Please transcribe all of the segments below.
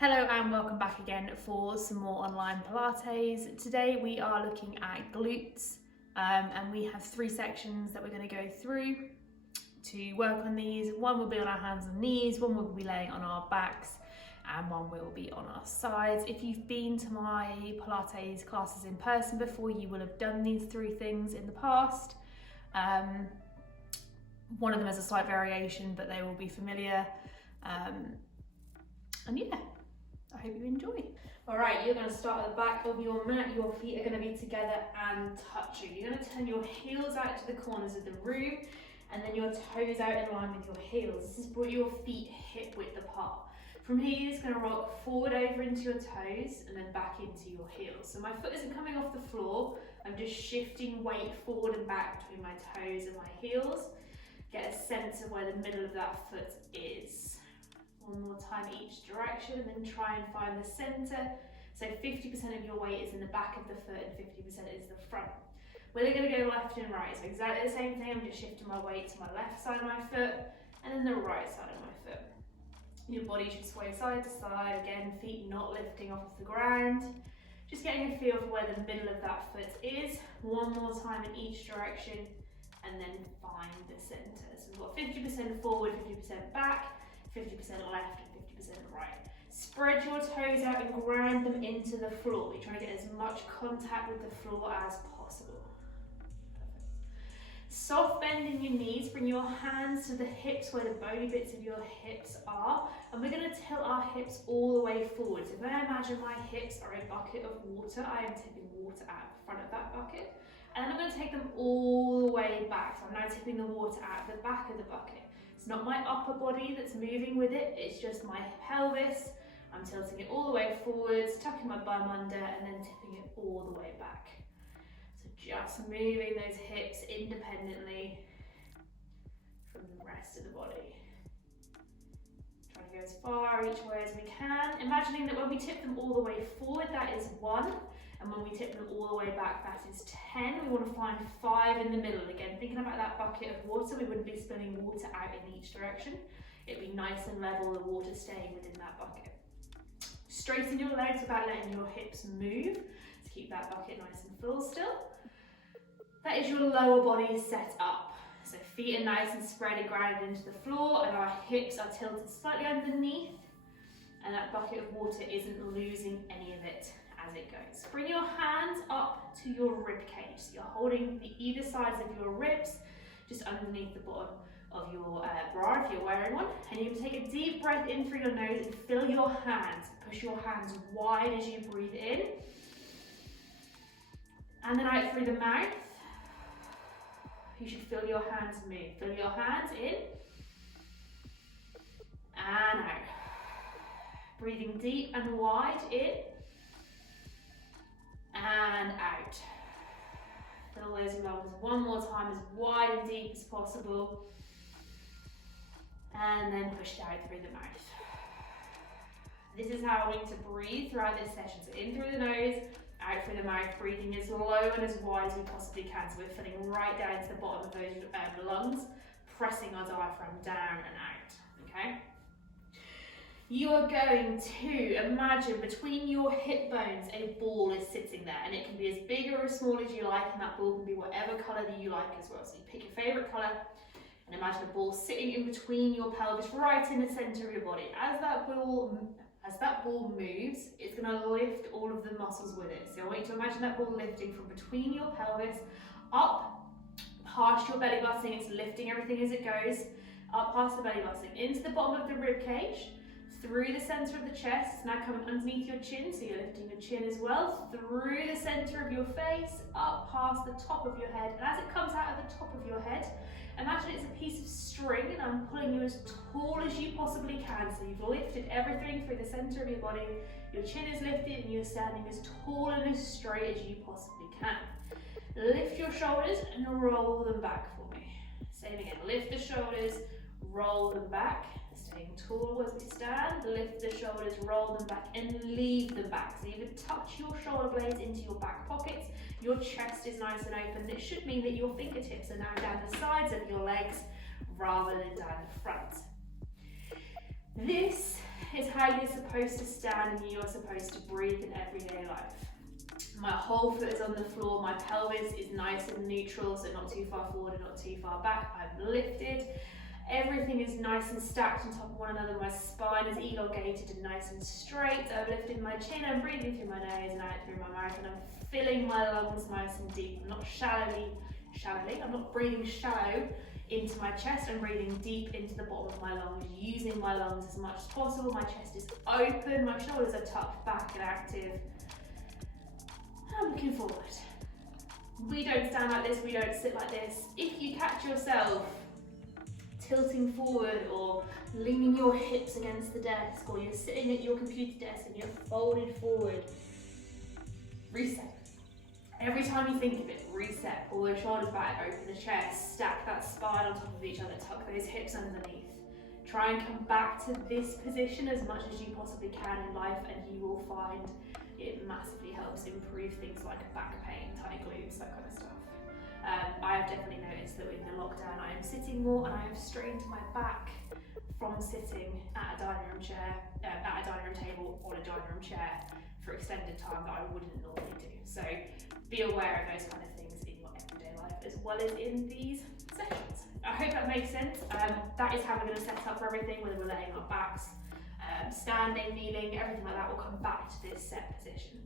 Hello and welcome back again for some more online Pilates. Today we are looking at glutes and we have 3 sections that we're going to go through to work on these. One will be on our hands and knees, one will be laying on our backs, and one will be on our sides. If you've been to my Pilates classes in person before, you will have done these 3 things in the past. One of them has a slight variation, but they will be familiar. And yeah, I hope you enjoy. All right, you're going to start at the back of your mat. Your feet are going to be together and touching. You're going to turn your heels out to the corners of the room and then your toes out in line with your heels. This has brought your feet hip width apart. From here, you're just going to rock forward over into your toes and then back into your heels. So my foot isn't coming off the floor. I'm just shifting weight forward and back between my toes and my heels. Get a sense of where the middle of that foot is. One more time each direction, and then try and find the center. So 50% of your weight is in the back of the foot and 50% is the front. We're going to go left and right, so exactly the same thing. I'm just shifting my weight to my left side of my foot and then the right side of my foot. Your body should sway side to side. Again, feet not lifting off the ground. Just getting a feel for where the middle of that foot is. One more time in each direction, and then find the center. So we've got 50% forward, 50% back, 50% left and 50% right. Spread your toes out and ground them into the floor. You're trying to get as much contact with the floor as possible. Perfect. Soft bend in your knees. Bring your hands to the hips where the bony bits of your hips are. And we're going to tilt our hips all the way forward. So if I imagine my hips are a bucket of water, I am tipping water out the front of that bucket. And then I'm going to take them all the way back. So I'm now tipping the water out the back of the bucket. It's not my upper body that's moving with it, it's just my pelvis. I'm tilting it all the way forwards, tucking my bum under, and then tipping it all the way back. So just moving those hips independently from the rest of the body. Trying to go as far each way as we can. Imagining that when we tip them all the way forward, that is 1. And when we tip them all the way back, that is 10. We want to find 5 in the middle. Again, thinking about that bucket of water, we wouldn't be spilling water out in each direction. It'd be nice and level, the water staying within that bucket. Straighten your legs without letting your hips move to keep that bucket nice and full still. That is your lower body set up. So feet are nice and spread and grounded into the floor, and our hips are tilted slightly underneath, and that bucket of water isn't losing any of it as it goes. Bring your hands up to your rib cage. So you're holding the either sides of your ribs, just underneath the bottom of your bra if you're wearing one. And you can take a deep breath in through your nose and fill your hands. Push your hands wide as you breathe in. And then out through the mouth. You should feel your hands move. Fill your hands in and out. Breathing deep and wide in and out. Fill those lungs one more time, as wide and deep as possible. And then push down through the mouth. This is how I want you to breathe throughout this session. So in through the nose, out through the mouth, breathing as low and as wide as we possibly can. So we're filling right down to the bottom of those lungs, pressing our diaphragm down and out, okay? You are going to imagine between your hip bones a ball is sitting there, and it can be as big or as small as you like, and that ball can be whatever colour that you like as well. So you pick your favourite colour and imagine a ball sitting in between your pelvis, right in the centre of your body. As that ball moves, it's going to lift all of the muscles with it. So I want you to imagine that ball lifting from between your pelvis up past your belly button. It's lifting everything as it goes up past the belly button into the bottom of the rib cage, through the center of the chest. It's now coming underneath your chin, so you're lifting your chin as well, through the center of your face, up past the top of your head. And as it comes out of the top of your head, imagine it's a piece of string and I'm pulling you as tall as you possibly can. So you've lifted everything through the center of your body, your chin is lifted, and you're standing as tall and as straight as you possibly can. Lift your shoulders and roll them back for me. Same again, lift the shoulders, roll them back. Staying tall as we stand, lift the shoulders, roll them back and leave them back. So you can touch your shoulder blades into your back pockets, your chest is nice and open. This should mean that your fingertips are now down the sides of your legs rather than down the front. This is how you're supposed to stand and you're supposed to breathe in everyday life. My whole foot is on the floor, my pelvis is nice and neutral, so not too far forward and not too far back. I'm lifted. Everything is nice and stacked on top of one another. My spine is elongated and nice and straight. I've lifted my chin, I'm breathing through my nose and out through my mouth, and I'm filling my lungs nice and deep. I'm not I'm not breathing shallow into my chest, I'm breathing deep into the bottom of my lungs, using my lungs as much as possible. My chest is open, my shoulders are tucked back and active. I'm looking forward. We don't stand like this, we don't sit like this. If you catch yourself tilting forward or leaning your hips against the desk, or you're sitting at your computer desk and you're folded forward, reset. Every time you think of it, reset. Pull your shoulders back, open the chest, stack that spine on top of each other, tuck those hips underneath. Try and come back to this position as much as you possibly can in life, and you will find it massively helps improve things like back pain, tight glutes, that kind of stuff. I have definitely noticed that in the lockdown I am sitting more, and I have strained my back from sitting at a dining room chair, at a dining room table or a dining room chair for extended time that I wouldn't normally do. So be aware of those kind of things in your everyday life as well as in these sessions. I hope that makes sense. That is how we're going to set up for everything, whether we're laying our backs, standing, kneeling, everything like that will come back to this set position.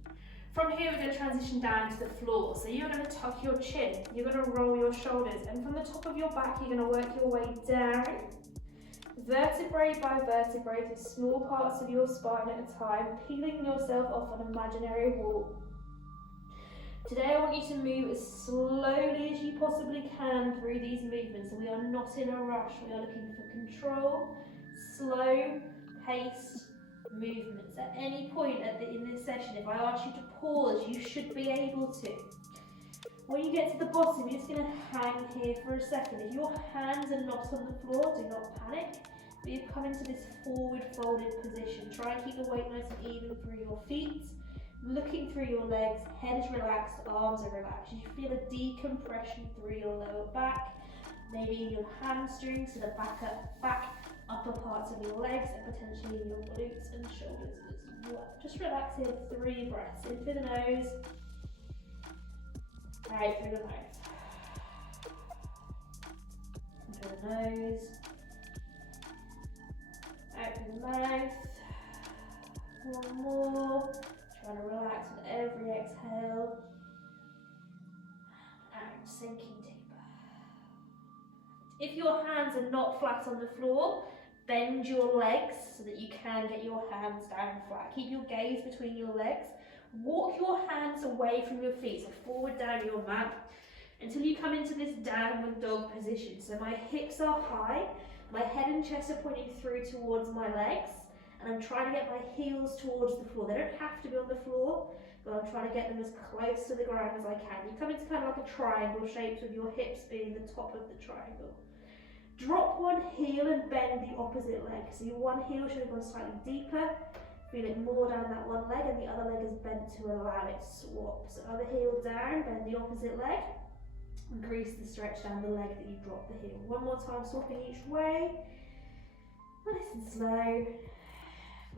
From here, we're going to transition down to the floor. So you're going to tuck your chin, you're going to roll your shoulders, and from the top of your back, you're going to work your way down, vertebrae by vertebrae, to small parts of your spine at a time, peeling yourself off an imaginary wall. Today, I want you to move as slowly as you possibly can through these movements. And we are not in a rush. We are looking for control, slow paced movements. At any point in this session, if I ask you to pause, you should be able to. When you get to the bottom, you're just going to hang here for a second. If your hands are not on the floor, do not panic. But you've come into this forward folded position. Try and keep the weight nice and even through your feet. Looking through your legs, head is relaxed, arms are relaxed. You feel a decompression through your lower back, maybe in your hamstrings, so the back upper parts of your legs, and potentially in your glutes and shoulders as well. Just relax here, 3 breaths. In through the nose, out through the mouth. In through the nose, out through the mouth. One more. Trying to relax with every exhale. Out, sinking deeper. If your hands are not flat on the floor, bend your legs so that you can get your hands down flat. Keep your gaze between your legs. Walk your hands away from your feet, so forward down your mat, until you come into this downward dog position. So my hips are high, my head and chest are pointing through towards my legs, and I'm trying to get my heels towards the floor. They don't have to be on the floor, but I'm trying to get them as close to the ground as I can. You come into kind of like a triangle shape with your hips being the top of the triangle. Drop one heel and bend the opposite leg. So your one heel should have gone slightly deeper. Feel it more down that one leg, and the other leg is bent to allow it to swap. So other heel down, bend the opposite leg. Increase the stretch down the leg that you dropped the heel. One more time, swapping each way. Nice and slow.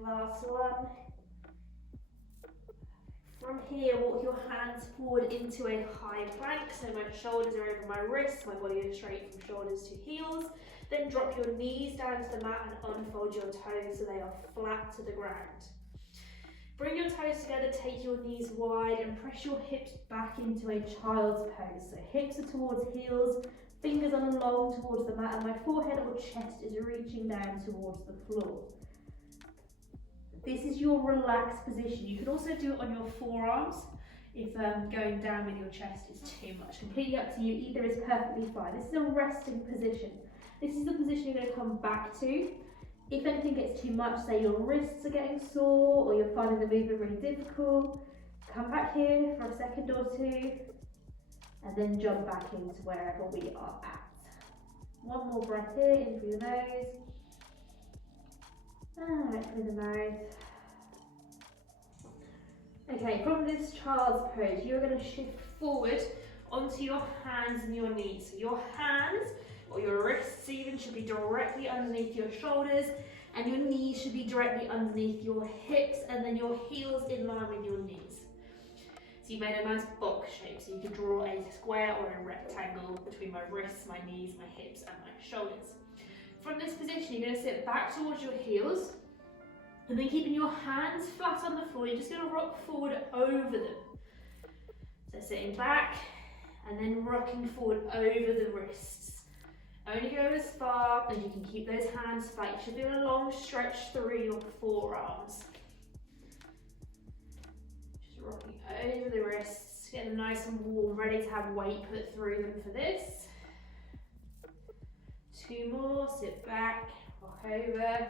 Last one. From here, walk your hands forward into a high plank. So my shoulders are over my wrists, my body is straight from shoulders to heels. Then drop your knees down to the mat and unfold your toes so they are flat to the ground. Bring your toes together, take your knees wide, and press your hips back into a child's pose. So hips are towards heels, fingers are long towards the mat, and my forehead or chest is reaching down towards the floor. This is your relaxed position. You can also do it on your forearms if going down with your chest is too much. Completely up to you. Either is perfectly fine. This is a resting position. This is the position you're going to come back to. If anything gets too much, say your wrists are getting sore or you're finding the movement really difficult, come back here for a second or two and then jump back into wherever we are at. One more breath here, in through the nose. And out through the mouth. Okay, from this child's pose, you're going to shift forward onto your hands and your knees. So your hands, or your wrists even, should be directly underneath your shoulders. and your knees should be directly underneath your hips, and then your heels in line with your knees. So you made a nice box shape, so you could draw a square or a rectangle between my wrists, my knees, my hips, and my shoulders. From this position, you're going to sit back towards your heels, and then keeping your hands flat on the floor, you're just going to rock forward over them. So sitting back, and then rocking forward over the wrists. Only go as far as you can keep those hands flat. You should feel a long stretch through your forearms. Just rocking over the wrists, get them nice and warm, ready to have weight put through them for this. 2 more, sit back, rock over,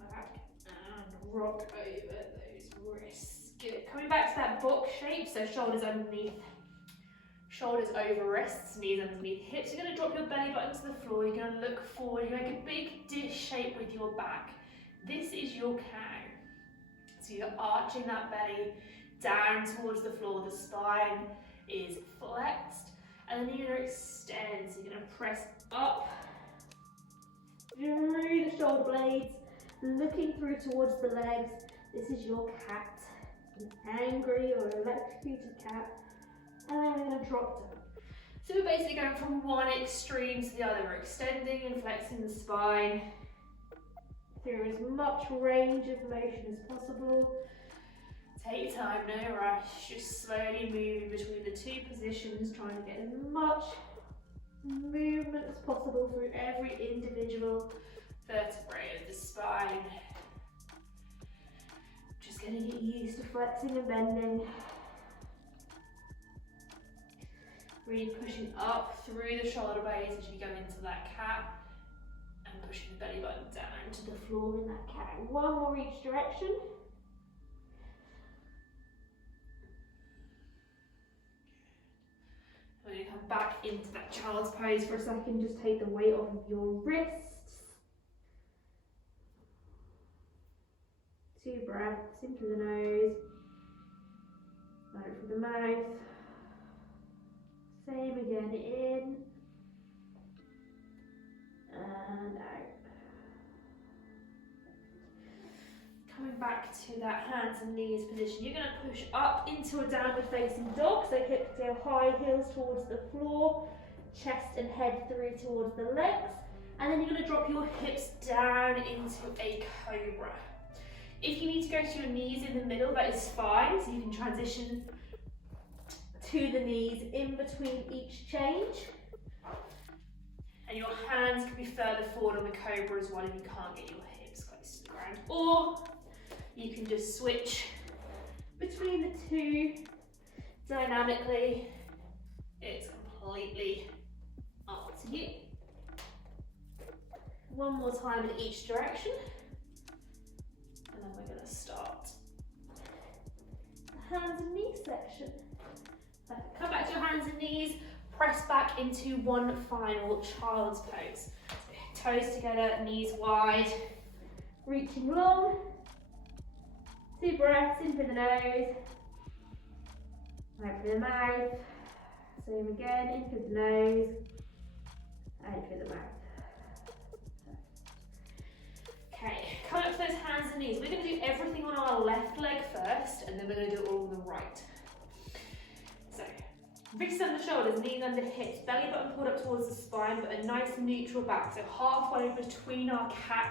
back, and rock over those wrists. Good. Coming back to that box shape, so shoulders underneath, shoulders over wrists, knees underneath hips. You're going to drop your belly button to the floor. You're going to look forward. You make a big dish shape with your back. This is your cow. So you're arching that belly down towards the floor. The spine is flexed. And then you're going to extend. So you're going to press up through the shoulder blades, looking through towards the legs. This is your cat. An angry or electrocuted cat. And then we're going to drop down. So we're basically going from one extreme to the other. We're extending and flexing the spine through as much range of motion as possible. Take your time, no rush. Just slowly moving between the 2 positions, trying to get as much movement as possible through every individual vertebrae of the spine. Just going to get used to flexing and bending. Really pushing up through the shoulder blades as you go into that cat, and pushing the belly button down to the floor in that cat. 1 more each direction. We're going to come back into that child's pose for a second. Just take the weight off of your wrists. 2 breaths in through the nose, out through the mouth. Same again, in and out. Coming back to that hands and knees position, you're going to push up into a downward facing dog. So hips go high, heels towards the floor, chest and head through towards the legs. And then you're going to drop your hips down into a cobra. If you need to go to your knees in the middle, that is fine. So you can transition to the knees in between each change. And your hands can be further forward on the cobra as well if you can't get your hips close to the ground. Or you can just switch between the 2 dynamically. It's completely up to you. 1 more time in each direction. And then we're going to start the hands and knees section. Come back to your hands and knees, press back into 1 final child's pose. Toes together, knees wide, reaching long. 2 breaths in through the nose, out through the mouth. Same again, in through the nose, out through the mouth. Okay, coming up to those hands and knees. We're going to do everything on our left leg first, and then we're going to do it all on the right. So, wrists under shoulders, knees under hips, belly button pulled up towards the spine, but a nice neutral back. So halfway between our cow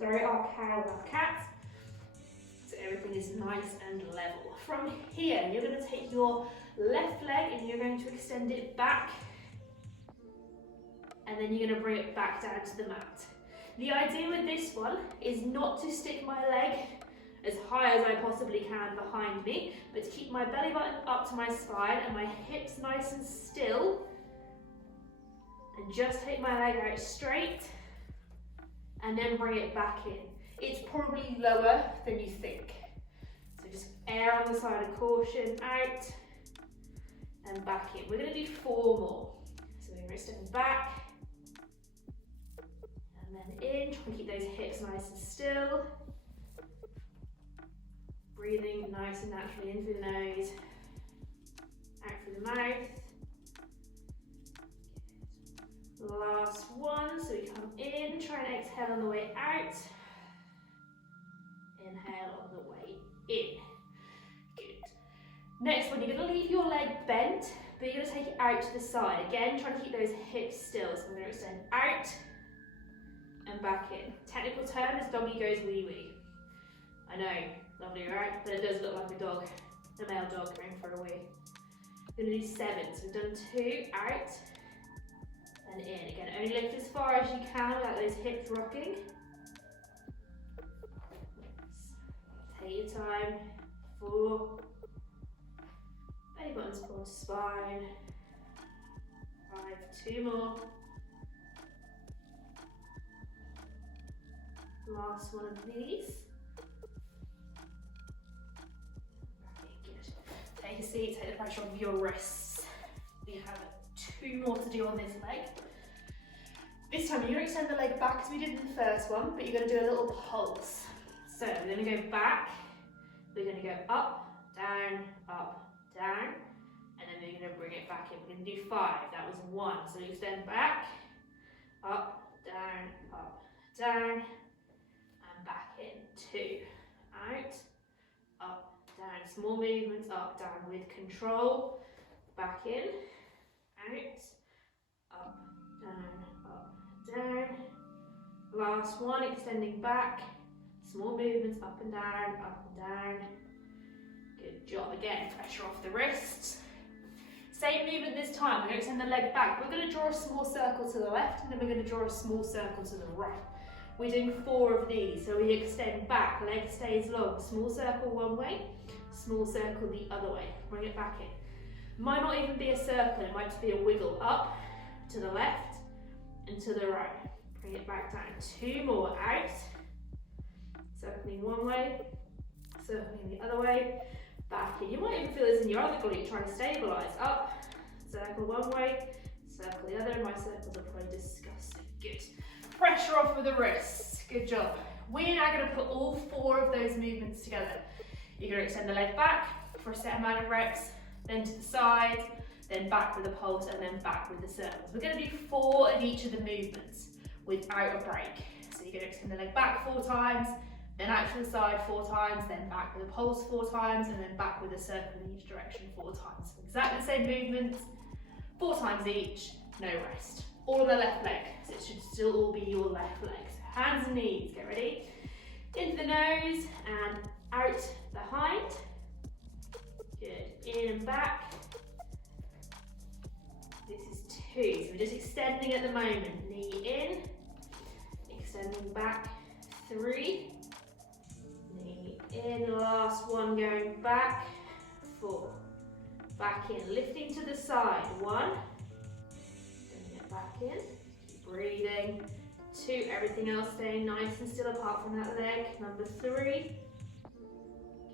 and our cat. So everything is nice and level. From here, you're going to take your left leg and you're going to extend it back. And then you're going to bring it back down to the mat. The idea with this one is not to stick my leg as high as I possibly can behind me, but to keep my belly button up to my spine and my hips nice and still, and just take my leg out straight and then bring it back in. It's probably lower than you think, so just err on the side of caution. Out and back in. We're going to do 4 more. So we're going to step back and then in. Try and keep those hips nice and still. Breathing nice and naturally in through the nose, out through the mouth. Last one, so we come in, Try and exhale on the way out. Inhale on the way in. Good. Next one, you're going to leave your leg bent, but you're going to take it out to the side. Again, try to keep those hips still. So we're going to extend out and back in. Technical term is doggy goes wee wee. I know, lovely, right? But it does look like a dog, a male dog going for a wee. We're going to do 7. So we've done 2, out and in. Again, only lift as far as you can without those hips rocking. Take your time. 4. Belly button towards spine. 5. 2 more. Last one of these. Good. Take a seat, take the pressure off your wrists. We have 2 more to do on this leg. This time you're going to extend the leg back as we did in the first one, but you're going to do a little pulse. So we're going to go back, we're going to go up, down, and then we're going to bring it back in. We're going to do 5. That was 1. So you extend back, up, down, and back in. 2, out, up, down. Small movements, up, down with control. Back in, out, up, down. Last one, extending back. Small movements, up and down. Good job. Again, pressure off the wrists. Same movement this time. We're going to extend the leg back. We're going to draw a small circle to the left, and then we're going to draw a small circle to the right. We're doing 4 of these. So we extend back, leg stays long. Small circle one way, small circle the other way. Bring it back in. Might not even be a circle, it might just be a wiggle up to the left and to the right. Bring it back down. 2 more, out. Circling one way, circling the other way, back in. You might even feel this in your other glute, trying to stabilise. Up, circle one way, circle the other. My circles are probably disgusting. Good. Pressure off with the wrists. Good job. We're now going to put all 4 of those movements together. You're going to extend the leg back for a set amount of reps, then to the side, then back with a pulse, and then back with the circles. We're going to do 4 of each of the movements without a break. So you're going to extend the leg back 4 times, then out to the side 4 times, then back with a pulse 4 times, and then back with a circle in each direction 4 times. Exactly the same movements, 4 times each, no rest. All on the left leg, so it should still all be your left leg. So hands and knees, get ready. Into the nose and out behind. Good, in and back. This is 2, so we're just extending at the moment. Knee in, extending back, 3. Knee in, last one going back, 4. Back in, lifting to the side, 1. Bring it back in, keep breathing. 2, everything else staying nice and still apart from that leg. Number 3.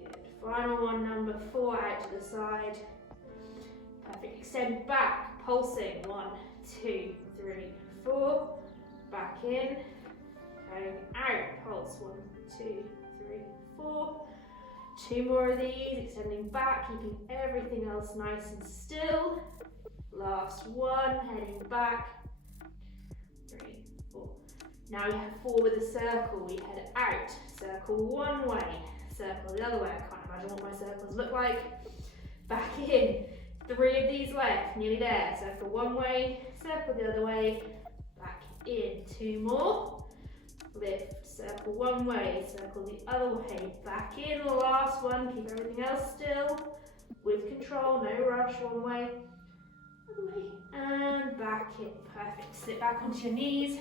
Good, final one, number 4, out to the side. Perfect, extend back, pulsing, 1, 2, 3, 4. Back in, going out, pulse, 1, 2, 3, 4. 2 more of these, extending back, keeping everything else nice and still. Last one, heading back, 3, 4. Now we have 4 with a circle. We head out, circle one way, circle the other way. I can't imagine what my circles look like. Back in, 3 of these left, nearly there. Circle one way, circle the other way, back in. 2 more. Lift, circle one way, circle the other way, back in. Last one, keep everything else still, with control, no rush, one way, other way, and back in. Perfect. Sit back onto your knees,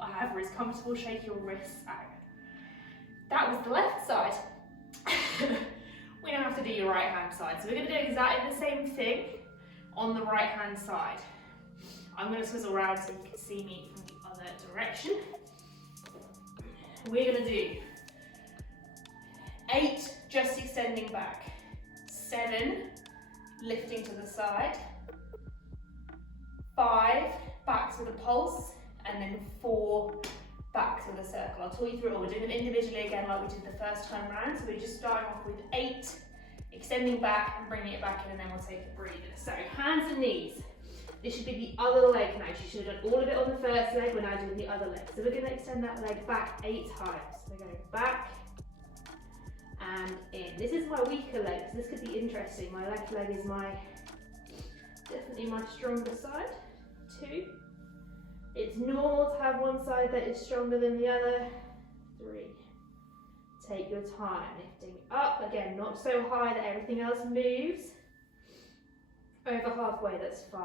or however is comfortable, shake your wrists out. That was the left side. We now have to do your right hand side. So we're going to do exactly the same thing on the right hand side. I'm going to swizzle around so you can see me from the other direction. We're going to do 8, just extending back, 7, lifting to the side, 5, backs with a pulse, and then 4, backs with a circle. I'll talk you through it all. We're doing them individually again like we did the first time round. So we're just starting off with 8, extending back and bringing it back in, and then we'll take a breather. So hands and knees. This should be the other leg now. You should have done all of it on the first leg, we're now doing the other leg. So we're going to extend that leg back 8 times. So we're going back and in. This is my weaker leg, so this could be interesting. My left leg is definitely my stronger side. 2. It's normal to have one side that is stronger than the other. 3. Take your time, lifting up, again, not so high that everything else moves. Over halfway, that's 5.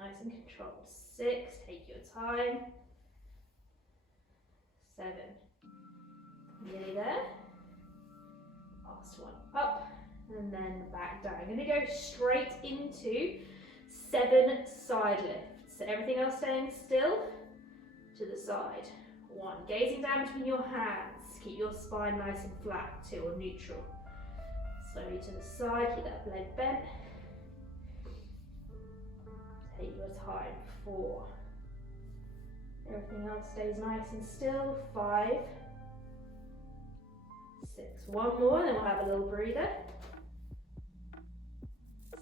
Nice and controlled. 6, take your time. 7, nearly there. Last one, up, and then back down. I'm gonna go straight into 7 side lifts. So everything else staying still, to the side. 1, gazing down between your hands. Keep your spine nice and flat. 2, or neutral. Slowly to the side, keep that leg bent. Take your time. 4. Everything else stays nice and still. 5. 6. One more, and then we'll have a little breather.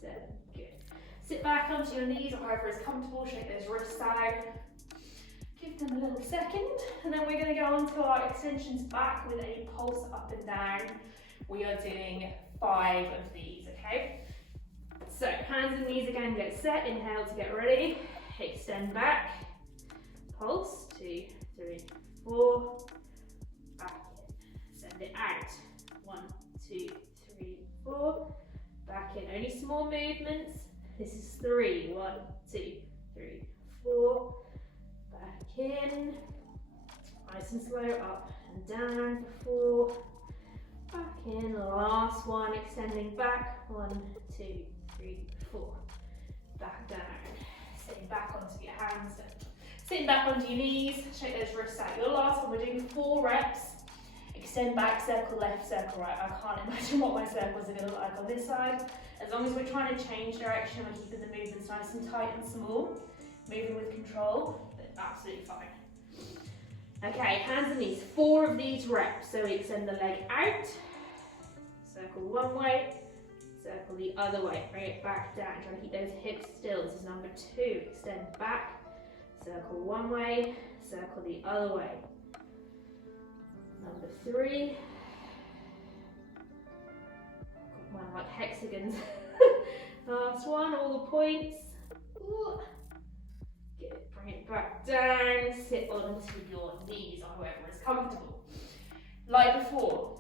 7. Good. Sit back onto your knees, or however is comfortable. Shake those wrists out. Give them a little second, and then we're going to go on to our extensions back with a pulse up and down. We are doing 5 of these, okay? So hands and knees again, get set. Inhale to get ready. Extend back. Pulse. 2, 3, 4. Back in. Send it out. 1, 2, 3, 4. Back in. Only small movements. This is 3. 1, 2, 3, 4. Back in. Nice and slow. Up and down. 4. Back in. Last one. Extending back. 1, 2, 3, 4. Back down. Sitting back onto your hands. Sitting back onto your knees. Shake those wrists out. Your last one. We're doing 4 reps. Extend back, circle left, circle right. I can't imagine what my circles are going to look like on this side. As long as we're trying to change direction, we're keeping the movements nice and tight and small. Moving with control, but absolutely fine. Okay, hands and knees. 4 of these reps. So we extend the leg out. Circle one way. Circle the other way. Bring it back down. Try to keep those hips still. This is number 2. Extend back. Circle one way. Circle the other way. Number 3. Got mine like hexagons. Last one, all the points. Ooh. Good. Bring it back down. Sit onto your knees or whoever is comfortable. Like before,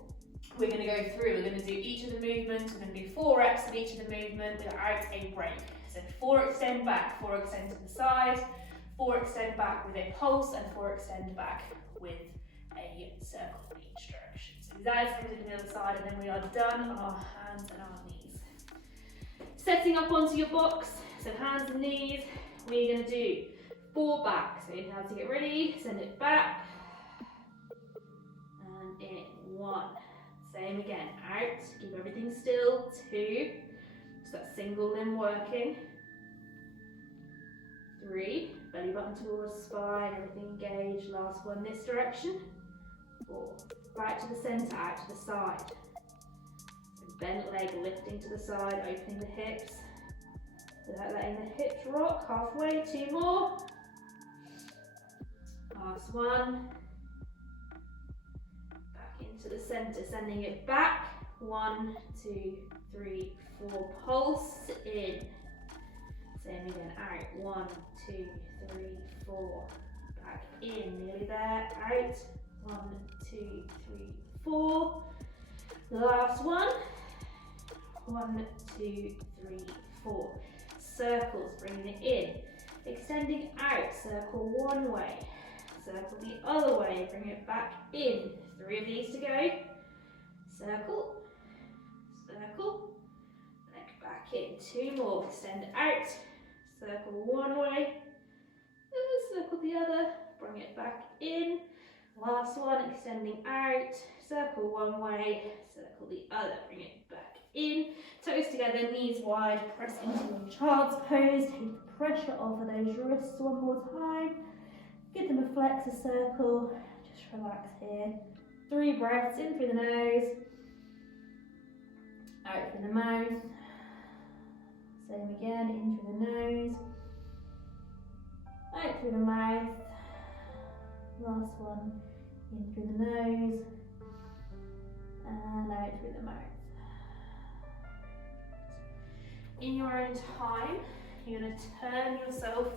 we're going to go through. We're going to do each of the movements. We're going to do 4 reps of each of the movement without a break. So 4 extend back, 4 extend to the side, 4 extend back with a pulse, and 4 extend back with a circle in each direction. So exactly same as the other side, and then we are done on our hands and our knees. Setting up onto your box, so hands and knees, we're going to do 4 back. So inhale to get ready, send it back, and in. 1. Same again, out, keep everything still. 2, just that single limb working. 3, belly button towards spine, everything engaged. Last one this direction. 4, back to the centre, out to the side. So bent leg lifting to the side, opening the hips without letting the hips rock. Halfway, 2 more. Last one. Back into the centre, sending it back. 1, 2, 3, 4. Pulse in. Same again, out. 1, 2, 3, 4. Back in, nearly there. Out. 1, 2, 3, 4. Last one. 1, 2, 3, 4. Circles, bringing it in. Extending out, circle one way. Circle the other way, bring it back in. 3 of these to go. Circle, circle, leg back in. 2 more, extend out. Circle one way, circle the other, bring it back in. Last one, extending out, circle one way, circle the other, bring it back in. Toes together, knees wide, press into your child's pose. Take the pressure off of those wrists one more time. Give them a flexor circle, just relax here. 3 breaths, in through the nose, out through the mouth. Same again, in through the nose, out through the mouth. Last one, in through the nose, and out through the mouth. In your own time, you're going to turn yourself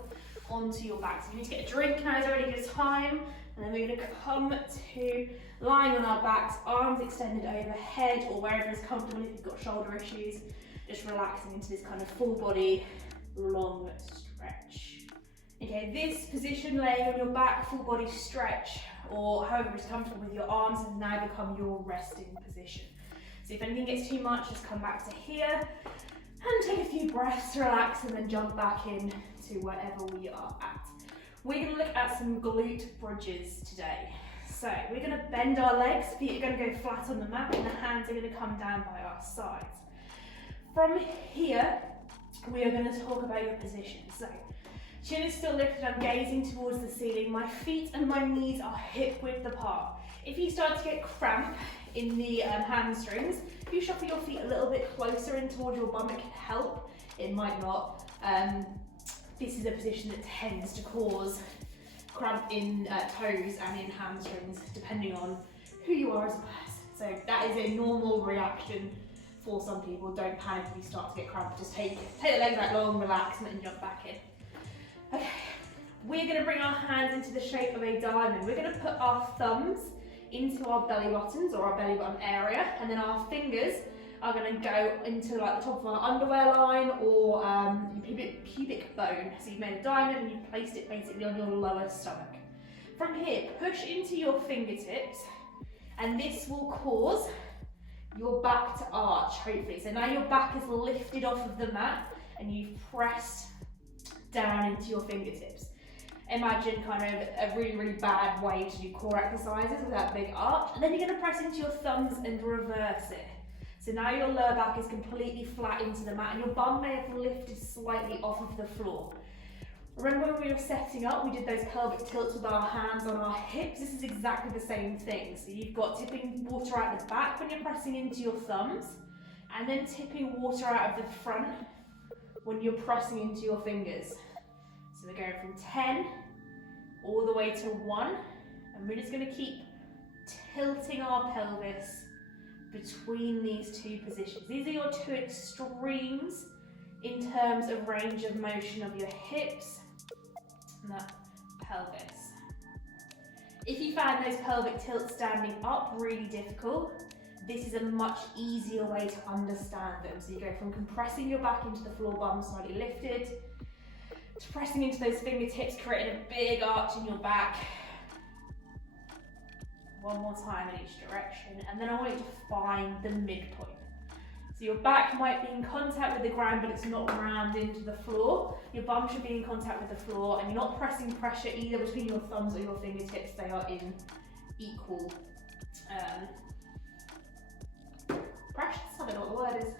onto your back. So you need to get a drink, now is a really good time. And then we're going to come to lying on our backs, arms extended overhead or wherever is comfortable. If you've got shoulder issues, just relaxing into this kind of full body, long stretch. Okay, this position laying on your back, full body stretch, or however is comfortable with your arms, has now become your resting position. So if anything gets too much, just come back to here and take a few breaths, relax, and then jump back in to wherever we are at. We're going to look at some glute bridges today. So we're going to bend our legs, feet are going to go flat on the mat, and the hands are going to come down by our sides. From here, we are going to talk about your position. So chin is still lifted, I'm gazing towards the ceiling. My feet and my knees are hip width apart. If you start to get cramp in the hamstrings, if you shuffle your feet a little bit closer in towards your bum, it can help. It might not. This is a position that tends to cause cramp in toes and in hamstrings, depending on who you are as a person. So that is a normal reaction for some people. Don't panic if you start to get cramp. Just take the legs out long, relax, and then jump back in. Okay, we're going to bring our hands into the shape of a diamond. We're going to put our thumbs into our belly buttons or our belly button area, and then our fingers are going to go into like the top of our underwear line or pubic bone. So you've made a diamond and you've placed it basically on your lower stomach. From here, push into your fingertips, and this will cause your back to arch, hopefully. So now your back is lifted off of the mat and you've pressed down into your fingertips. Imagine kind of a really, really bad way to do core exercises with that big arch. And then you're going to press into your thumbs and reverse it. So now your lower back is completely flat into the mat and your bum may have lifted slightly off of the floor. Remember when we were setting up, we did those pelvic tilts with our hands on our hips? This is exactly the same thing. So you've got tipping water out the back when you're pressing into your thumbs, and then tipping water out of the front when you're pressing into your fingers. So we're going from 10 all the way to 1, and we're just going to keep tilting our pelvis between these two positions. These are your two extremes in terms of range of motion of your hips and that pelvis. If you find those pelvic tilts standing up really difficult, this is a much easier way to understand them. So you go from compressing your back into the floor, bum slightly lifted, to pressing into those fingertips, creating a big arch in your back. One more time in each direction, and then I want you to find the midpoint. So your back might be in contact with the ground, but it's not rammed into the floor. Your bum should be in contact with the floor, and you're not pressing pressure either between your thumbs or your fingertips. They are in equal pressures. I don't know what the word is.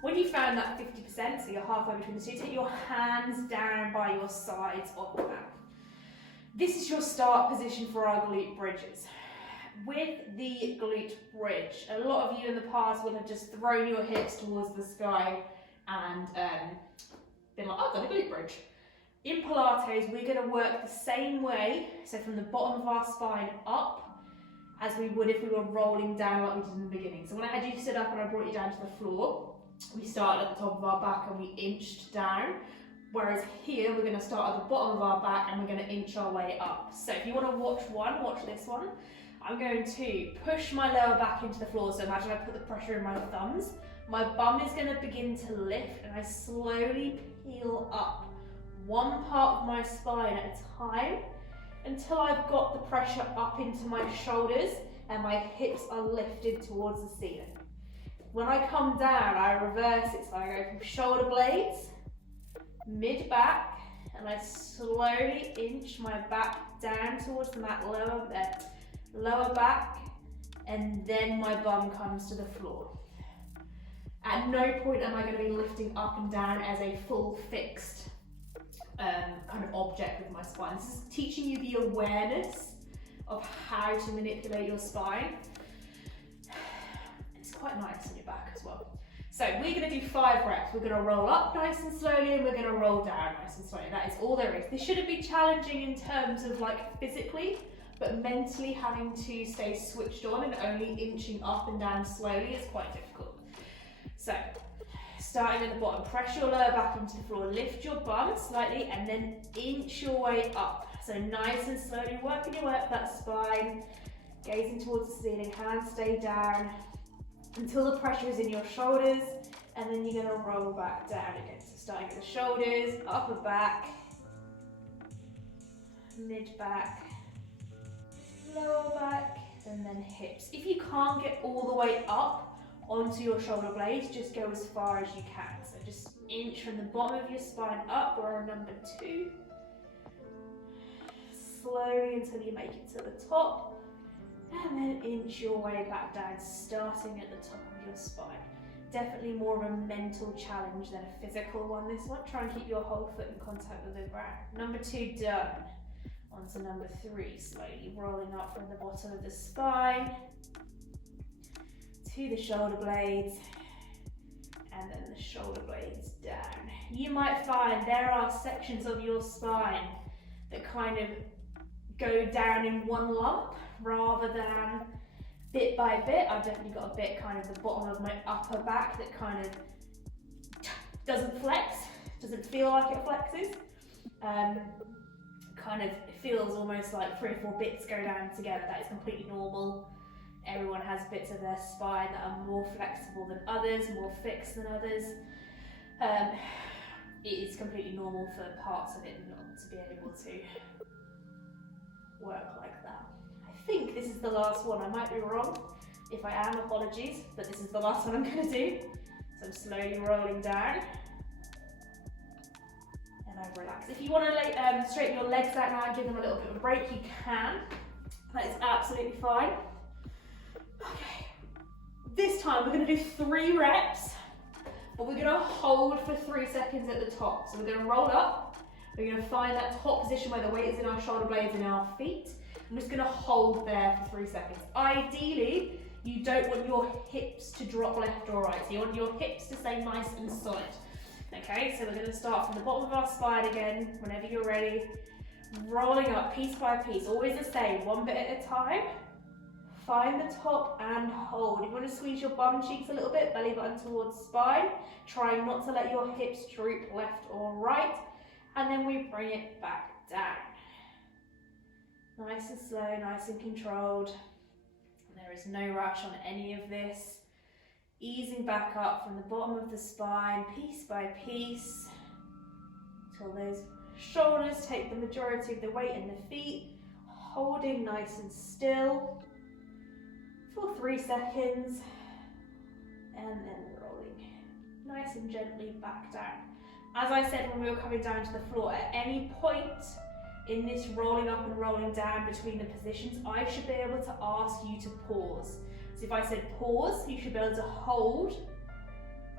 When you found that 50%, so you're halfway between the two, take your hands down by your sides of the mat. This is your start position for our glute bridges. With the glute bridge, a lot of you in the past would have just thrown your hips towards the sky and been like, I've done a glute bridge. In Pilates, we're going to work the same way, so from the bottom of our spine up, as we would if we were rolling down like we did in the beginning. So when I had you sit up and I brought you down to the floor, we started at the top of our back and we inched down. Whereas here, we're going to start at the bottom of our back and we're going to inch our way up. So if you want to watch this one. I'm going to push my lower back into the floor. So imagine I put the pressure in my thumbs. My bum is going to begin to lift and I slowly peel up one part of my spine at a time until I've got the pressure up into my shoulders and my hips are lifted towards the ceiling. When I come down, I reverse it. So I go from shoulder blades, mid back, and I slowly inch my back down towards the mat, lower back, and then my bum comes to the floor. At no point am I going to be lifting up and down as a full fixed kind of object with my spine. This is teaching you the awareness of how to manipulate your spine. It's quite nice on your back as well. So we're going to do 5 reps. We're going to roll up nice and slowly, and we're going to roll down nice and slowly. That is all there is. This shouldn't be challenging in terms of like physically, but mentally having to stay switched on and only inching up and down slowly is quite difficult. So starting at the bottom, press your lower back into the floor, lift your bum slightly, and then inch your way up. So nice and slowly working your way up that spine, gazing towards the ceiling, hands stay down until the pressure is in your shoulders, and then you're going to roll back down again. So starting at the shoulders, upper back, mid back, lower back, and then hips. If you can't get all the way up onto your shoulder blades, just go as far as you can. So just inch from the bottom of your spine up. We're on number 2. Slowly until you make it to the top. And then inch your way back down, starting at the top of your spine. Definitely more of a mental challenge than a physical one, this one. Try and keep your whole foot in contact with the ground. Number 2 done. On to number 3, slowly rolling up from the bottom of the spine to the shoulder blades, and then the shoulder blades down. You might find there are sections of your spine that kind of go down in one lump rather than bit by bit. I've definitely got a bit kind of the bottom of my upper back that kind of doesn't flex, doesn't feel like it flexes. Kind of feels almost like 3 or 4 bits go down together. That is completely normal. Everyone has bits of their spine that are more flexible than others, more fixed than others. It is completely normal for parts of it not to be able to work like that. I think this is the last one. I might be wrong. If I am, apologies, but this is the last one I'm going to do. So I'm slowly rolling down. And I relax. If you want to straighten your legs out now and give them a little bit of a break, you can. That is absolutely fine. Okay. This time we're going to do 3 reps, but we're going to hold for 3 seconds at the top. So we're going to roll up. We're going to find that top position where the weight is in our shoulder blades and our feet. I'm just going to hold there for 3 seconds. Ideally, you don't want your hips to drop left or right. So you want your hips to stay nice and solid. Okay, so we're going to start from the bottom of our spine again, whenever you're ready. Rolling up piece by piece, always the same, 1 bit at a time. Find the top and hold. If you want to squeeze your bum cheeks a little bit, belly button towards spine. Try not to let your hips droop left or right. And then we bring it back down. Nice and slow, nice and controlled. There is no rush on any of this. Easing back up from the bottom of the spine, piece by piece, until those shoulders take the majority of the weight in the feet. Holding nice and still for 3 seconds, and then rolling nice and gently back down. As I said when we were coming down to the floor, at any point in this rolling up and rolling down between the positions, I should be able to ask you to pause. So if I said pause, you should be able to hold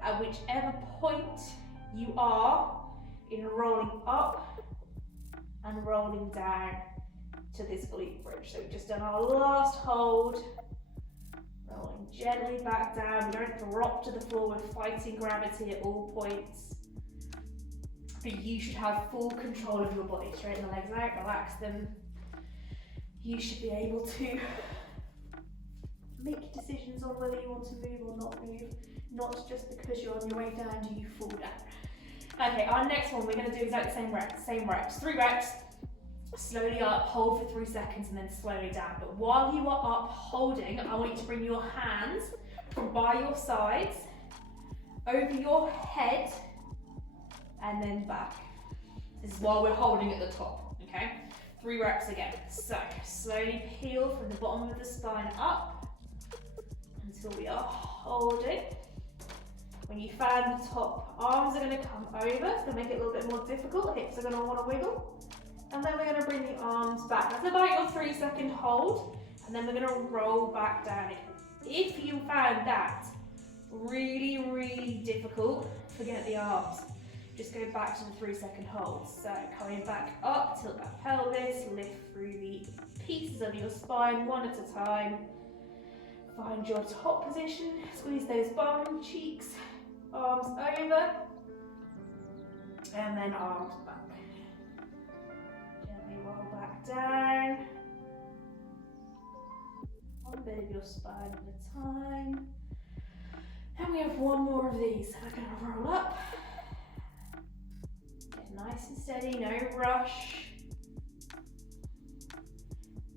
at whichever point you are in rolling up and rolling down to this glute bridge. So we've just done our last hold, rolling gently back down. We don't drop to the floor, we're fighting gravity at all points. But you should have full control of your body. Straighten the legs out, relax them. You should be able to make decisions on whether you want to move or not move, not just because you're on your way down, do you fall down. Okay, our next one, we're going to do exactly the same reps. 3 reps, slowly up, hold for 3 seconds, and then slowly down. But while you are up holding, I want you to bring your hands from by your sides, over your head, and then back. This is while we're holding at the top, okay? 3 reps again. So, slowly peel from the bottom of the spine up until we are holding. When you find the top, arms are going to come over. It's going to make it a little bit more difficult. Hips are going to want to wiggle. And then we're going to bring the arms back. That's about your 3-second hold. And then we're going to roll back down again. If you found that really, really difficult, forget the arms. Just go back to the 3-second hold. So coming back up, tilt that pelvis, lift through the pieces of your spine one at a time. Find your top position, squeeze those bum cheeks, arms over, and then arms back. Gently roll back down. One bit of your spine at a time. And we have one more of these. So we're going to roll up. Get nice and steady, no rush.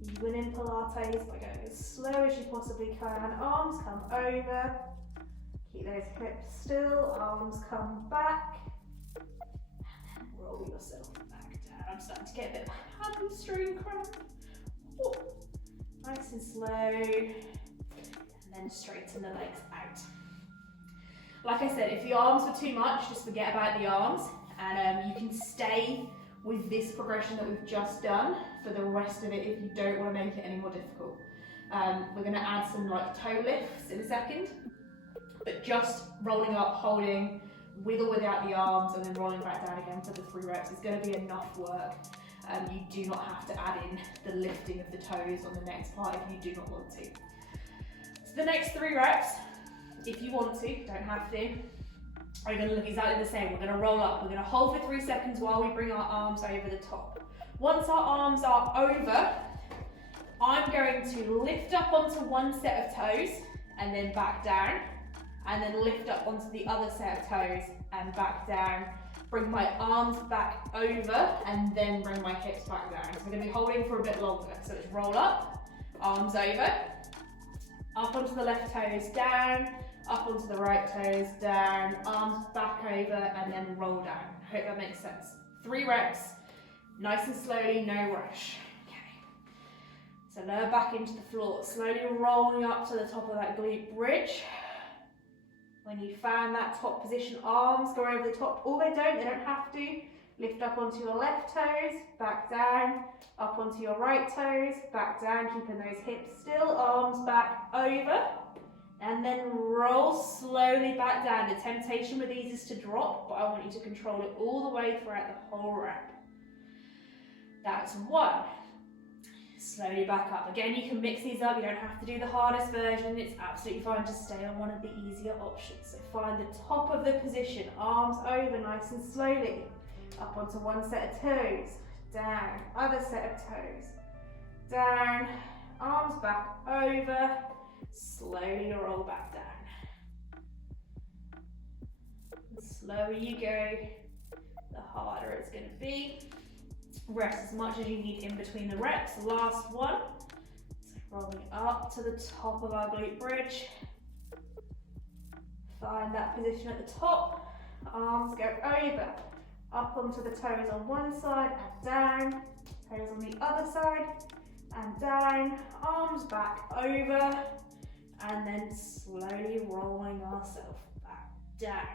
You win in Pilates by going as slow as you possibly can. Arms come over. Keep those hips still. Arms come back. And then roll yourself back down. I'm starting to get a bit of a hamstring cramp. Oh. Nice and slow. And then straighten the legs out. Like I said, if the arms were too much, just forget about the arms. And you can stay with this progression that we've just done for the rest of it if you don't want to make it any more difficult. We're going to add some like toe lifts in a second, but just rolling up, holding, with or without the arms, and then rolling back down again for the 3 reps is going to be enough work. You do not have to add in the lifting of the toes on the next part if you do not want to. So the next 3 reps, if you want to, don't have to, are going to look exactly the same. We're going to roll up. We're going to hold for 3 seconds while we bring our arms over the top. Once our arms are over, I'm going to lift up onto one set of toes and then back down, and then lift up onto the other set of toes and back down. Bring my arms back over and then bring my hips back down. So I'm going to be holding for a bit longer. So it's roll up, arms over, up onto the left toes, down, up onto the right toes, down, arms back over, and then roll down. I hope that makes sense. 3 reps, nice and slowly, no rush. Okay. So lower back into the floor, slowly rolling up to the top of that glute bridge. When you find that top position, arms go over the top, or they don't have to. Lift up onto your left toes, back down, up onto your right toes, back down, keeping those hips still, arms back over, and then roll slowly back down. The temptation with these is to drop, but I want you to control it all the way throughout the whole rep. That's 1. Slowly back up. Again, you can mix these up, you don't have to do the hardest version, it's absolutely fine to stay on one of the easier options. So find the top of the position, arms over nice and slowly, up onto one set of toes, down, other set of toes, down, arms back over, slowly roll back down. The slower you go, the harder it's going to be. Rest as much as you need in between the reps. Last one. So rolling up to the top of our glute bridge. Find that position at the top. Arms go over, up onto the toes on one side and down. Toes on the other side and down. Arms back over, and then slowly rolling ourselves back down.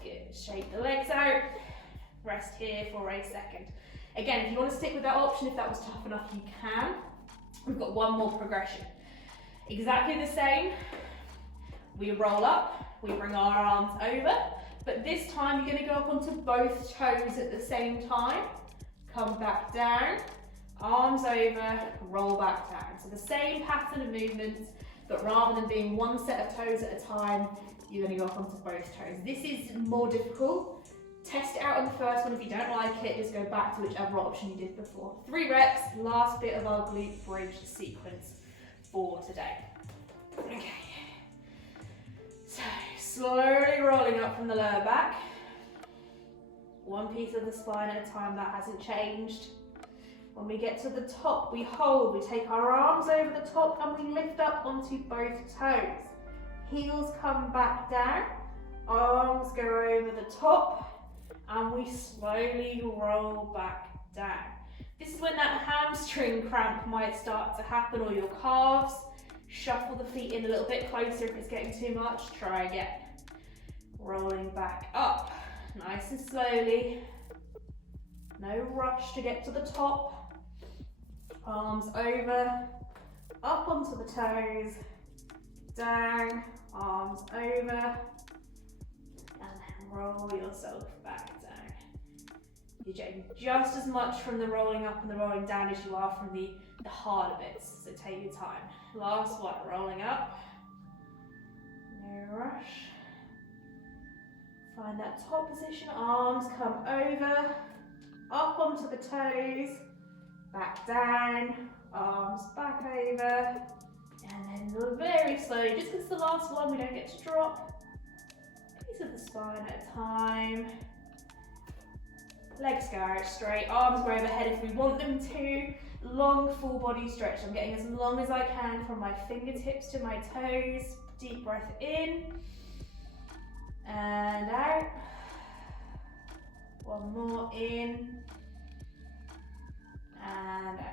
Good. Shake the legs out. Rest here for a second. Again, if you want to stick with that option, if that was tough enough, you can. We've got one more progression. Exactly the same. We roll up, we bring our arms over, but this time you're going to go up onto both toes at the same time. Come back down, arms over, roll back down. So the same pattern of movements, but rather than being one set of toes at a time, you're going to go up onto both toes. This is more difficult. Test it out on the first one. If you don't like it, just go back to whichever option you did before. 3 reps, last bit of our glute bridge sequence for today. Okay. So, slowly rolling up from the lower back. One piece of the spine at a time, that hasn't changed. When we get to the top, we hold, we take our arms over the top and we lift up onto both toes. Heels come back down, arms go over the top, and we slowly roll back down. This is when that hamstring cramp might start to happen, or your calves. Shuffle the feet in a little bit closer if it's getting too much. Try again. Rolling back up, nice and slowly. No rush to get to the top. Arms over, up onto the toes, down, arms over, and then roll yourself back down. You're getting just as much from the rolling up and the rolling down as you are from the harder bits, so take your time. Last one, rolling up, no rush, Find that top position, arms come over, up onto the toes, back down, arms back over, and then very slowly, just because it's the last one, we don't get to drop. Piece of the spine at a time. Legs go out straight, arms go overhead if we want them to. Long full body stretch. I'm getting as long as I can from my fingertips to my toes. Deep breath in and out. One more in and out.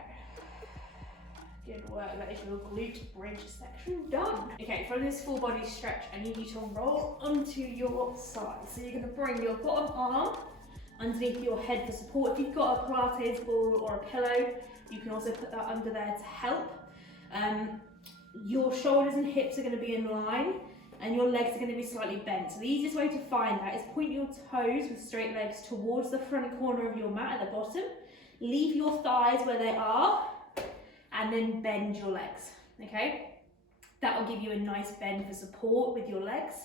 Good work, that is your glute bridge section done. Okay, from this full body stretch, I need you to roll onto your side. So you're going to bring your bottom arm underneath your head for support. If you've got a Pilates ball or a pillow, you can also put that under there to help. Your shoulders and hips are going to be in line and your legs are going to be slightly bent. So the easiest way to find that is point your toes with straight legs towards the front corner of your mat at the bottom. Leave your thighs where they are and then bend your legs, okay? That will give you a nice bend for support with your legs.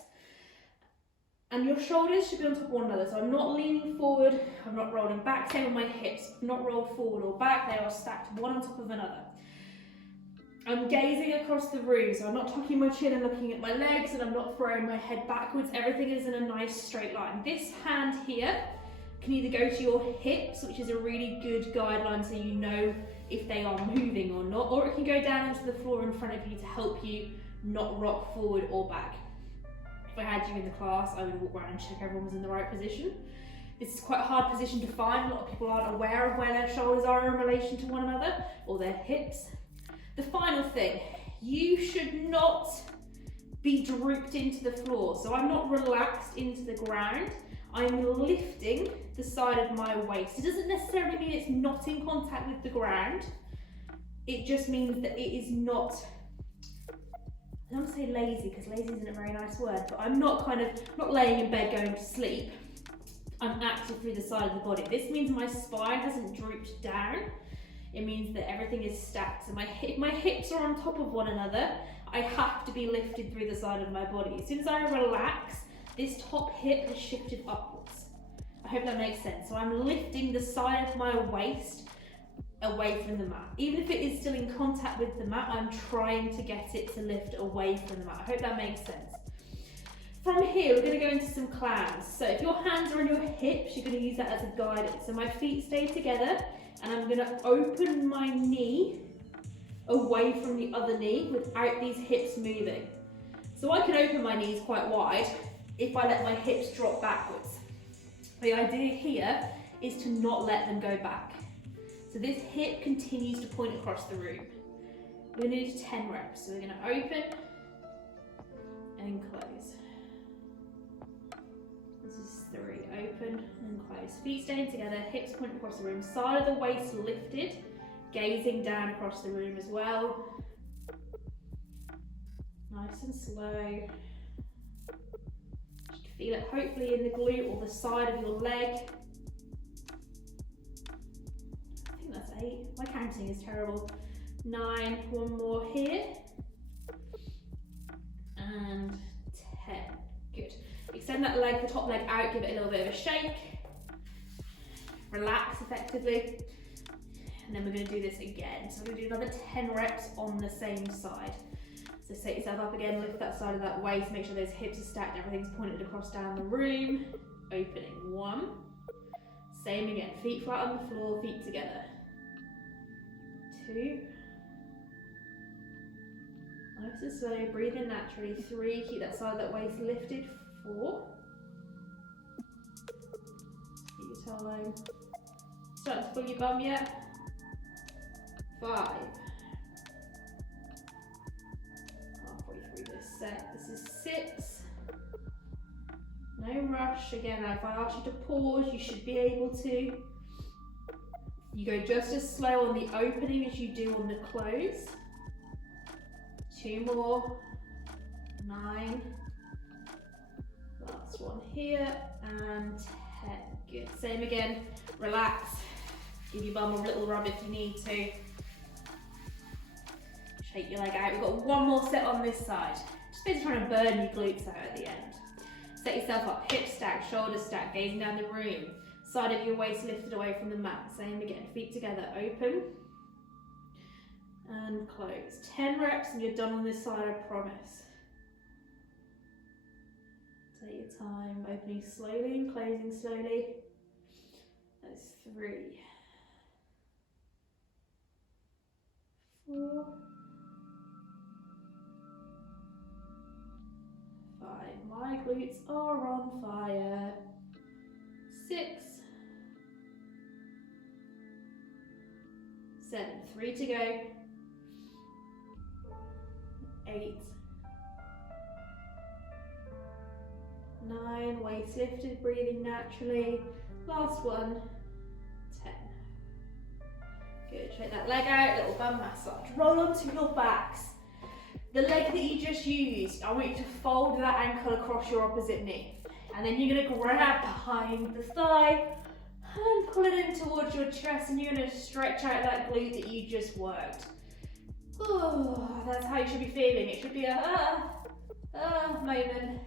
And your shoulders should be on top of one another. So I'm not leaning forward, I'm not rolling back. Same with my hips, not rolled forward or back. They are stacked one on top of another. I'm gazing across the room, so I'm not tucking my chin and looking at my legs, and I'm not throwing my head backwards. Everything is in a nice straight line. This hand here can either go to your hips, which is a really good guideline so you know if they are moving or not, or it can go down onto the floor in front of you to help you not rock forward or back. If I had you in the class, I would walk around and check everyone was in the right position. This is quite a hard position to find. A lot of people aren't aware of where their shoulders are in relation to one another, or their hips. The final thing, you should not be drooped into the floor. So I'm not relaxed into the ground. I'm lifting the side of my waist. It doesn't necessarily mean it's not in contact with the ground. It just means that it is not, I don't want to say lazy because lazy isn't a very nice word, but I'm not not laying in bed going to sleep. I'm active through the side of the body. This means my spine hasn't drooped down. It means that everything is stacked. So if my hips are on top of one another, I have to be lifted through the side of my body. As soon as I relax, this top hip has shifted upwards. I hope that makes sense. So I'm lifting the side of my waist away from the mat. Even if it is still in contact with the mat, I'm trying to get it to lift away from the mat. I hope that makes sense. From here, we're going to go into some clowns. So if your hands are on your hips, you're going to use that as a guidance. So my feet stay together, and I'm going to open my knee away from the other knee without these hips moving. So I can open my knees quite wide if I let my hips drop backwards. The idea here is to not let them go back. So this hip continues to point across the room. We're going to do 10 reps. So we're going to open and close. This is 3. Open and close. Feet staying together, hips point across the room. Side of the waist lifted, gazing down across the room as well. Nice and slow. Just feel it hopefully in the glute or the side of your leg. I think that's 8. My counting is terrible. 9. One more here. And 10. Good. Extend that leg, the top leg out, give it a little bit of a shake. Relax effectively. And then we're going to do this again. So we're going to do another 10 reps on the same side. So set yourself up again, lift that side of that waist, make sure those hips are stacked, everything's pointed across down the room. Opening. 1. Same again, feet flat on the floor, feet together. 2. Nice and slow, breathe in naturally. 3, keep that side of that waist lifted. 4. Keep your tailbone. Starting to pull your bum yet? 5. Halfway through this set. This is 6. No rush. Again, if I ask you to pause, you should be able to. You go just as slow on the opening as you do on the close. 2 more. 9. Last one here, and 10. Good. Same again. Relax. Give your bum a little rub if you need to. Shake your leg out. We've got one more set on this side. Just basically trying to burn your glutes out at the end. Set yourself up, hip stack, shoulder stack, gazing down the room. Side of your waist lifted away from the mat. Same again, feet together, open and close. 10 reps and you're done on this side, I promise. Take your time, opening slowly and closing slowly. That's 3, 4, 5. My glutes are on fire. 6, 7. 3 to go. 8, 9. Waist lifted, breathing naturally. Last one. 10. Good. Shake that leg out. Little bum massage. Roll onto your backs. The leg that you just used, I want you to fold that ankle across your opposite knee. And then you're going to grab behind the thigh and pull it in towards your chest, and you're going to stretch out that glute that you just worked. Oh, that's how you should be feeling. It should be a moment.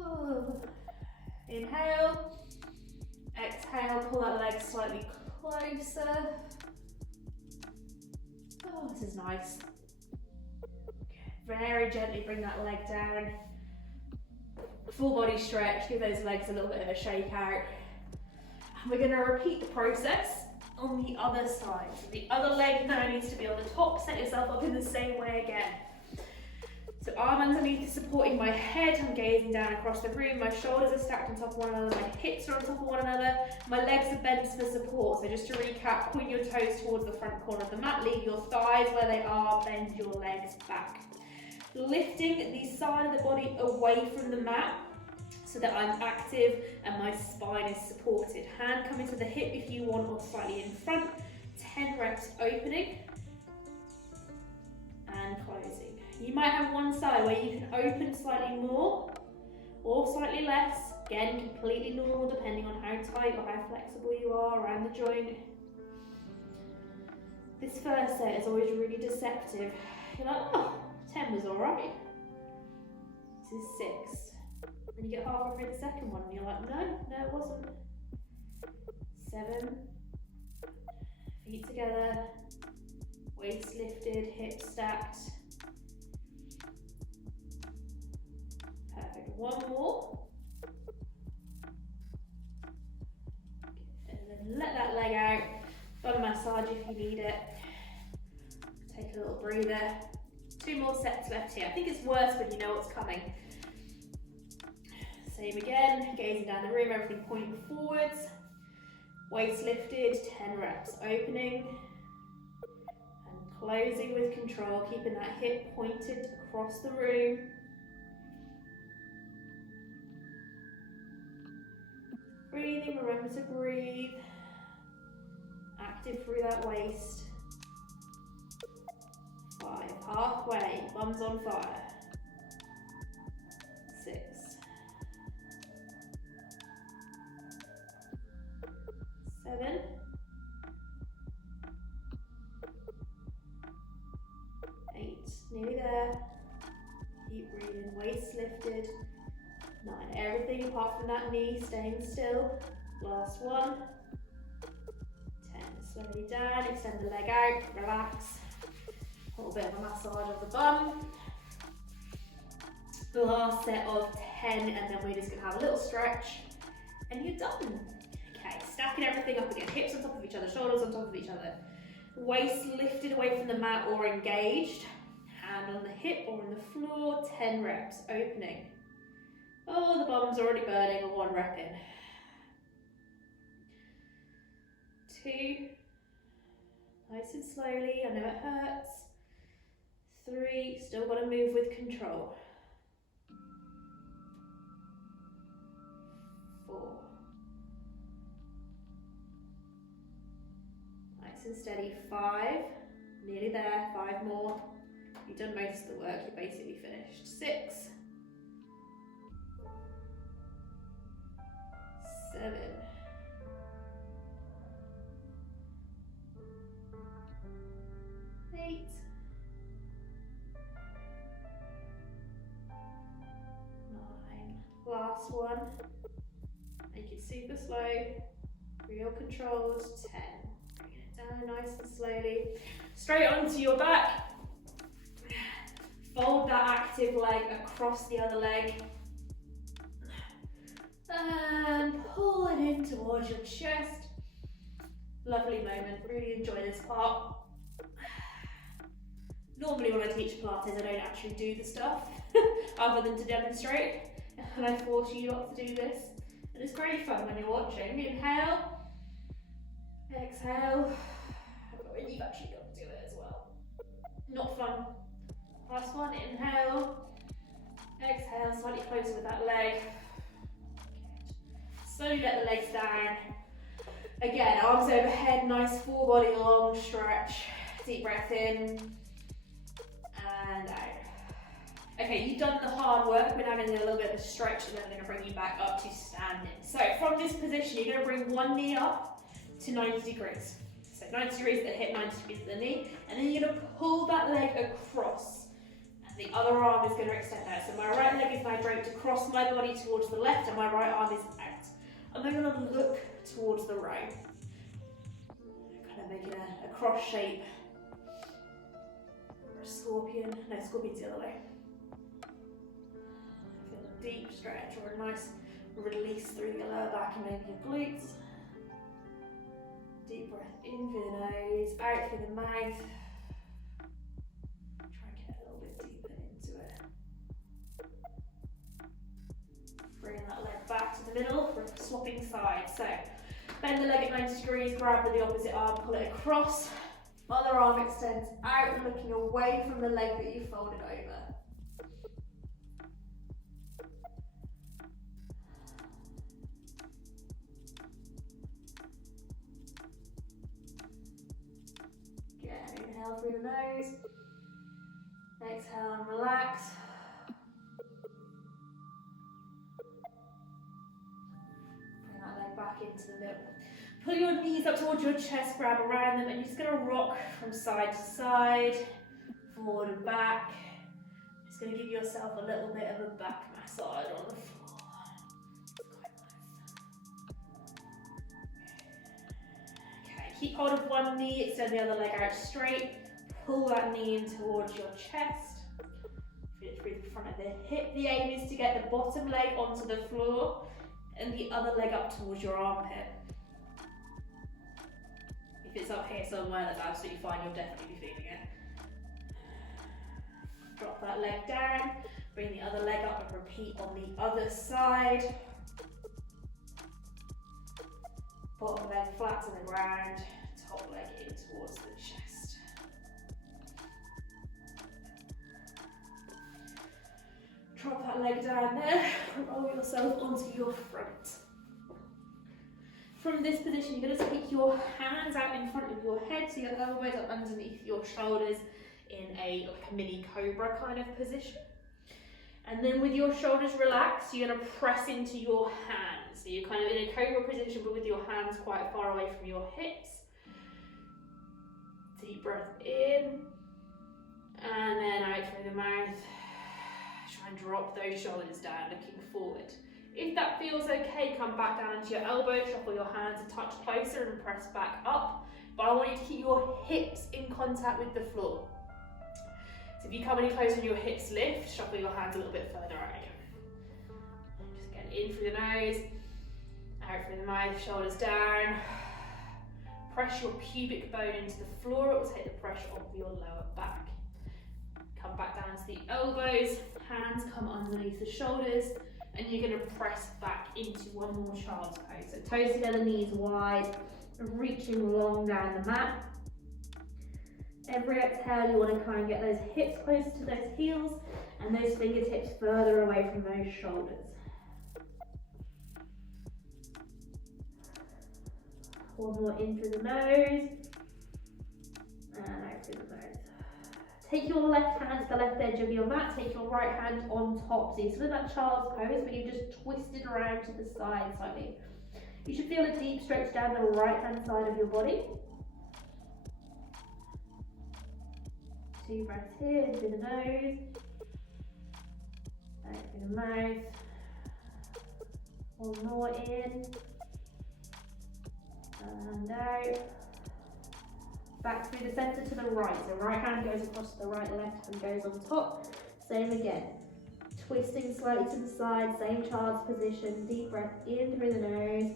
Oh. Inhale. Exhale, pull that leg slightly closer. Oh, this is nice. Very gently bring that leg down. Full body stretch, give those legs a little bit of a shake out. And we're going to repeat the process on the other side. So the other leg now needs to be on the top. Set yourself up in the same way again. So arm underneath is supporting my head. I'm gazing down across the room. My shoulders are stacked on top of one another. My hips are on top of one another. My legs are bent for support. So just to recap, point your toes towards the front corner of the mat. Leave your thighs where they are. Bend your legs back. Lifting the side of the body away from the mat so that I'm active and my spine is supported. Hand coming to the hip if you want, or slightly in front. 10 reps opening and closing. You might have one side where you can open slightly more or slightly less. Again, completely normal depending on how tight or how flexible you are around the joint. This first set is always really deceptive. You're like, oh, 10 was alright. This is 6. Then you get halfway through the second one and you're like, no, it wasn't. 7. Feet together. Waist lifted, hips stacked. Perfect. One more. And then let that leg out. Bum massage if you need it. Take a little breather. 2 more sets left here. I think it's worse when you know what's coming. Same again, gazing down the room, everything pointing forwards. Waist lifted, 10 reps. Opening and closing with control, keeping that hip pointed across the room. Breathing, remember to breathe. Active through that waist. 5, halfway, bums on fire. 6, 7, 8, nearly there. Keep breathing, waist lifted. 9, everything apart from that knee staying still. Last one. 10, slowly down, extend the leg out, relax. A little bit of a massage of the bum. The last set of 10, and then we're just going to have a little stretch and you're done. Okay, stacking everything up again. Hips on top of each other, shoulders on top of each other. Waist lifted away from the mat or engaged. Hand on the hip or on the floor. 10 reps, opening. Oh, the bum's already burning, a 1 rep in. 2, nice and slowly, I know it hurts. 3, still got to move with control. 4, nice and steady. 5, nearly there. 5 more. You've done most of the work, you're basically finished. 6, 7, 8, super slow. Real controlled. 10. Bring it down nice and slowly. Straight onto your back. Fold that active leg across the other leg. And pull it in towards your chest. Lovely moment. Really enjoy this part. Normally when I teach Pilates, I don't actually do the stuff other than to demonstrate. And I force you lot to do this. And it's great fun when you're watching. Inhale. Exhale. But when you've actually got to do it as well. Not fun. Last one. Inhale. Exhale. Slightly closer with that leg. Slowly let the legs down. Again, arms overhead, nice full body long stretch. Deep breath in and out. Okay, you've done the hard work. We're now going to do a little bit of a stretch and then I'm going to bring you back up to standing. So from this position, you're going to bring one knee up to 90 degrees. So 90 degrees at the hip, 90 degrees at the knee. And then you're going to pull that leg across. And the other arm is going to extend out. So my right leg is now draped across my body towards the left and my right arm is out. And I'm going to look towards the right. Kind of making a cross shape. Or a scorpion. No, scorpion's the other way. Feel a deep stretch or a nice release through your lower back and maybe your glutes. Deep breath in through the nose, out through the mouth. Try and get a little bit deeper into it. Bring that leg back to the middle for swapping sides. So bend the leg at 90 degrees, grab with the opposite arm, pull it across. Other arm extends out, looking away from the leg that you folded over. Again, inhale through the nose. Exhale and relax. Bring that leg back into the middle. Pull your knees up towards your chest, grab around them, and you're just going to rock from side to side, forward and back. Just going to give yourself a little bit of a back massage on the floor. It's quite nice. Okay, keep hold of one knee, extend the other leg out straight. Pull that knee in towards your chest. Feel it through the front of the hip. The aim is to get the bottom leg onto the floor and the other leg up towards your armpit. If it's up here somewhere, that's absolutely fine, you'll definitely be feeling it. Drop that leg down, bring the other leg up and repeat on the other side. Bottom leg flat to the ground, top leg in towards the chest. Drop that leg down there, roll yourself onto your front. From this position, you're going to take your hands out in front of your head, so your elbows are underneath your shoulders in like a mini cobra kind of position. And then with your shoulders relaxed, you're going to press into your hands. So you're kind of in a cobra position, but with your hands quite far away from your hips. Deep breath in, and then out through the mouth. Try and drop those shoulders down, looking forward. If that feels okay, come back down into your elbow, shuffle your hands a touch closer and press back up. But I want you to keep your hips in contact with the floor. So if you come any closer and your hips lift, shuffle your hands a little bit further out again. Just get in through the nose, out through the mouth, shoulders down. Press your pubic bone into the floor, it will take the pressure off your lower back. Come back down to the elbows, hands come underneath the shoulders, and you're going to press back into one more child's pose. So toes together, knees wide, reaching long down the mat. Every exhale, you want to try and get those hips closer to those heels and those fingertips further away from those shoulders. One more in through the nose and out through the mouth. Take your left hand to the left edge of your mat, take your right hand on top. So you're still in that child's pose, but you've just twisted around to the side slightly. You should feel a deep stretch down the right hand side of your body. 2 breaths here, in through the nose, out through the mouth. One more in, and out. Back through the centre to the right. So right hand goes across to the right, left hand goes on top. Same again. Twisting slightly to the side, same child's position. Deep breath in through the nose,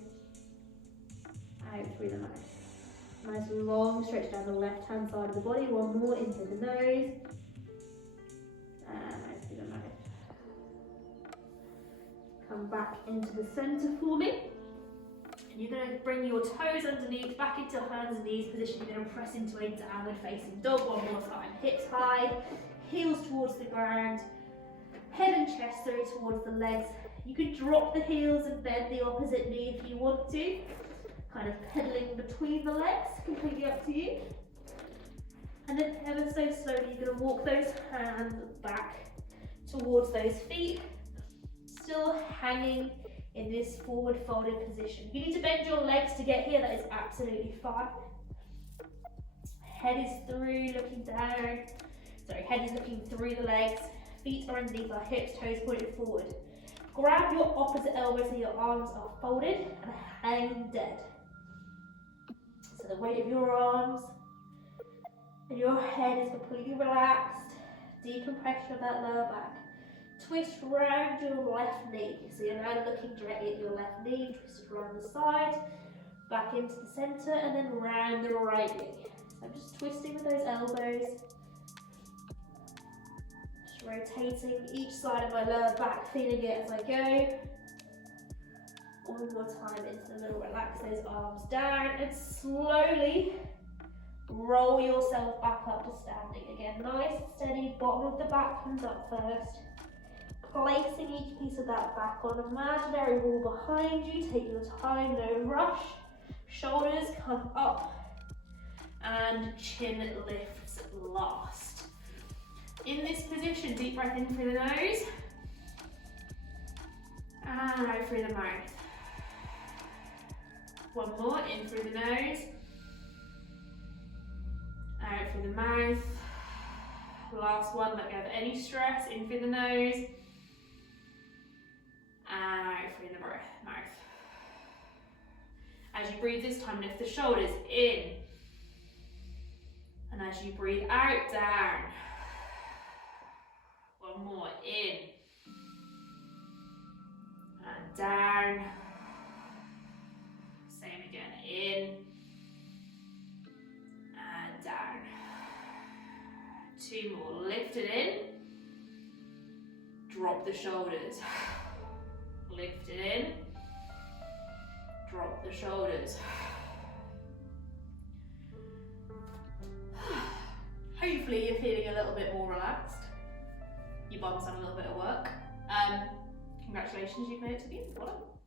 out through the mouth. Nice long stretch down the left hand side of the body. One more in through the nose and out through the mouth. Come back into the centre for me. And you're going to bring your toes underneath, back into hands and knees position. You're going to press into a downward facing dog one more time. Hips high, heels towards the ground, head and chest through towards the legs. You can drop the heels and bend the opposite knee if you want to. Kind of pedaling between the legs, completely up to you. And then ever so slowly, you're going to walk those hands back towards those feet, still hanging in this forward folded position. You need to bend your legs to get here, that is absolutely fine. Head is through, looking down. Sorry, head is looking through the legs. Feet are underneath our hips, toes pointed forward. Grab your opposite elbow so your arms are folded and hang dead. So the weight of your arms and your head is completely relaxed. Deep compression of that lower back. Twist round your left knee. So you're now looking directly at your left knee, twist it around the side, back into the centre, and then round the right knee. So I'm just twisting with those elbows. Just rotating each side of my lower back, feeling it as I go. One more time into the middle, relax those arms down, and slowly roll yourself back up to standing. Again, nice and steady, bottom of the back comes up first. Placing each piece of that back on an imaginary wall behind you. Take your time, no rush. Shoulders come up and chin lifts last. In this position, deep breath in through the nose and out through the mouth. One more, in through the nose, out through the mouth. Last one, let go of any stress, in through the nose and out through the mouth. As you breathe this time, lift the shoulders in. And as you breathe out, down. One more, in. And down. Same again, in. And down. Two more, lift it in. Drop the shoulders. Lift it in, drop the shoulders. Hopefully you're feeling a little bit more relaxed. Your bum's done a little bit of work. Congratulations, you've made it to the end. Well done.